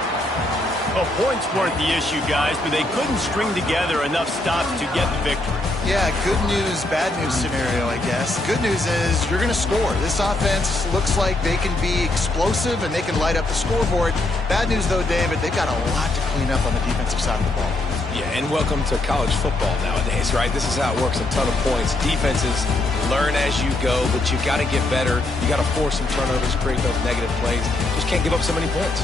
Well, points weren't the issue, guys, but they couldn't string together enough stops to get the victory. Yeah, good news, bad news scenario, I guess. Good news is you're going to score. This offense looks like they can be explosive and they can light up the scoreboard. Bad news, though, David, they've got a lot to clean up on the defensive side of the ball. Yeah, and welcome to college football nowadays, right? This is how it works, a ton of points. Defenses learn as you go, but you got to get better. You got to force some turnovers, create those negative plays. Just can't give up so many points.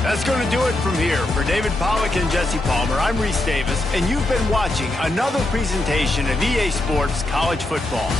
That's going to do it from here. For David Pollack and Jesse Palmer, I'm Reese Davis, and you've been watching another presentation of EA Sports College Football.